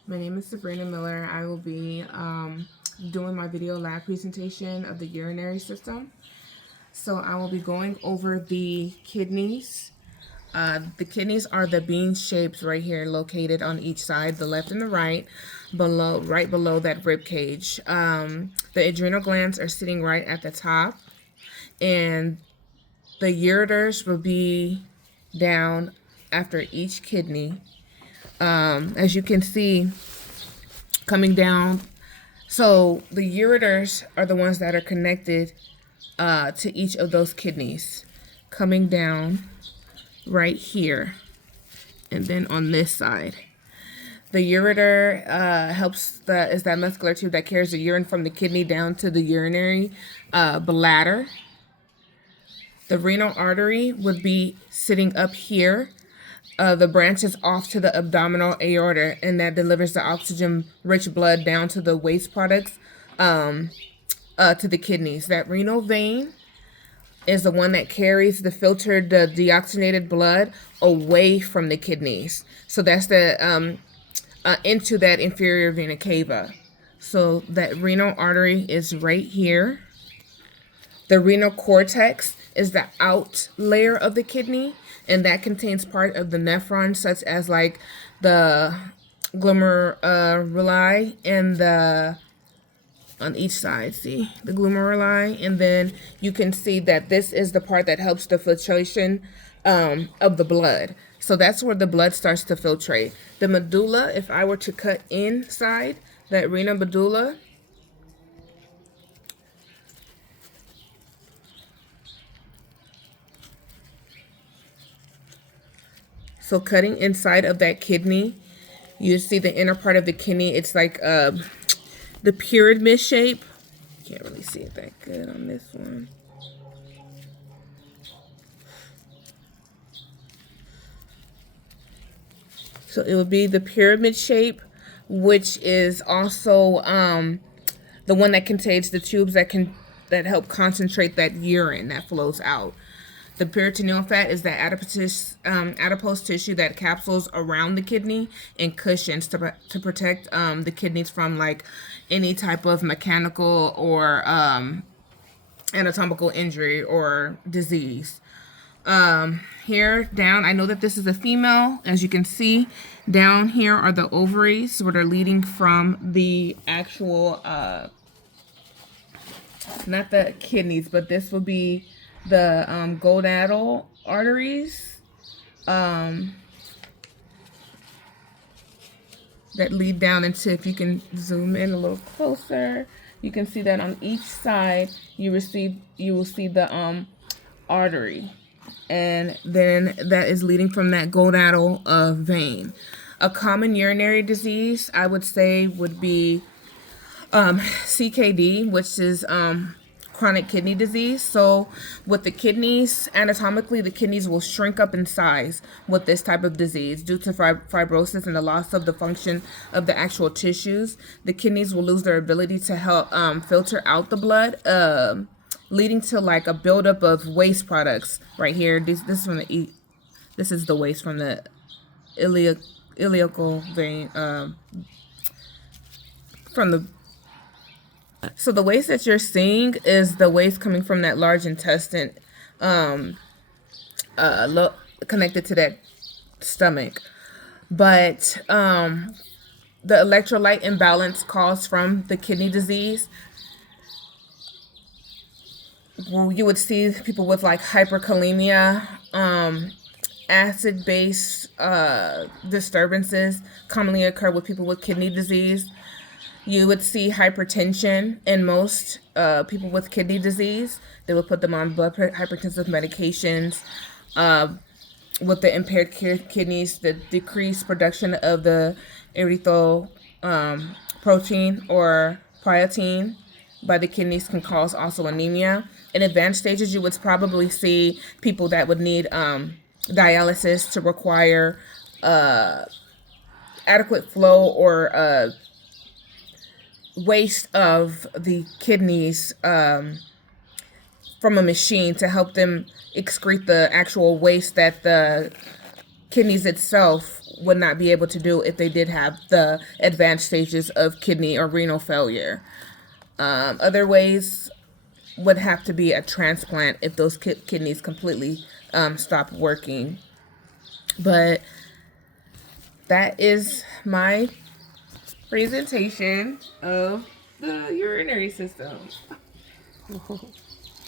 My name is Sabrina Miller. I will be doing my video lab presentation of the urinary system. So I will be going over the kidneys. The kidneys are the bean shapes right here located on each side, the left and the right, right below that rib cage. The adrenal glands are sitting right at the top, and the ureters will be down after each kidney. As you can see, coming down. So the ureters are the ones that are connected to each of those kidneys, coming down right here, and then on this side. The ureter is that muscular tube that carries the urine from the kidney down to the urinary bladder. The renal artery would be sitting up here. The branch is off to the abdominal aorta, and that delivers the oxygen-rich blood down to the waste products to the kidneys. That renal vein is the one that carries the filtered, the deoxygenated blood away from the kidneys. So that's the into that inferior vena cava. So that renal artery is right here. The renal cortex is the out layer of the kidney, and that contains part of the nephrons, such as like the glomeruli and the on each side, see the glomeruli, and then you can see that this is the part that helps the filtration of the blood. So that's where the blood starts to filtrate. The medulla, if I were to cut inside that renal medulla, so cutting inside of that kidney, you see the inner part of the kidney. It's like the pyramid shape. Can't really see it that good on this one. So it would be the pyramid shape, which is also the one that contains the tubes that help concentrate that urine that flows out. The peritoneal fat is the adipose tissue that capsules around the kidney and cushions to protect the kidneys from like any type of mechanical or anatomical injury or disease. Here down, I know that this is a female. As you can see, down here are the ovaries, what are leading from the actual, not the kidneys, but this would be the gonadal arteries that lead down into, if you can zoom in a little closer, you can see that on each side you will see the artery, and then that is leading from that gonadal vein. A common urinary disease, I would say, would be CKD, which is chronic kidney disease. So with the kidneys, anatomically, the kidneys will shrink up in size with this type of disease due to fibrosis and the loss of the function of the actual tissues. The kidneys will lose their ability to help filter out the blood, leading to like a buildup of waste products right here. This is from this is the waste from the iliacal vein, from the. So the waste that you're seeing is the waste coming from that large intestine, connected to that stomach. But the electrolyte imbalance caused from the kidney disease, well, you would see people with like hyperkalemia, acid-base disturbances commonly occur with people with kidney disease. You would see hypertension in most people with kidney disease. They would put them on hypertensive medications. With the impaired kidneys, the decreased production of the erythropoietin or protein by the kidneys can cause also anemia. In advanced stages, you would probably see people that would need dialysis to require adequate flow or waste of the kidneys from a machine to help them excrete the actual waste that the kidneys itself would not be able to do if they did have the advanced stages of kidney or renal failure. Other ways would have to be a transplant if those kidneys completely stop working. But that is my presentation of the urinary system.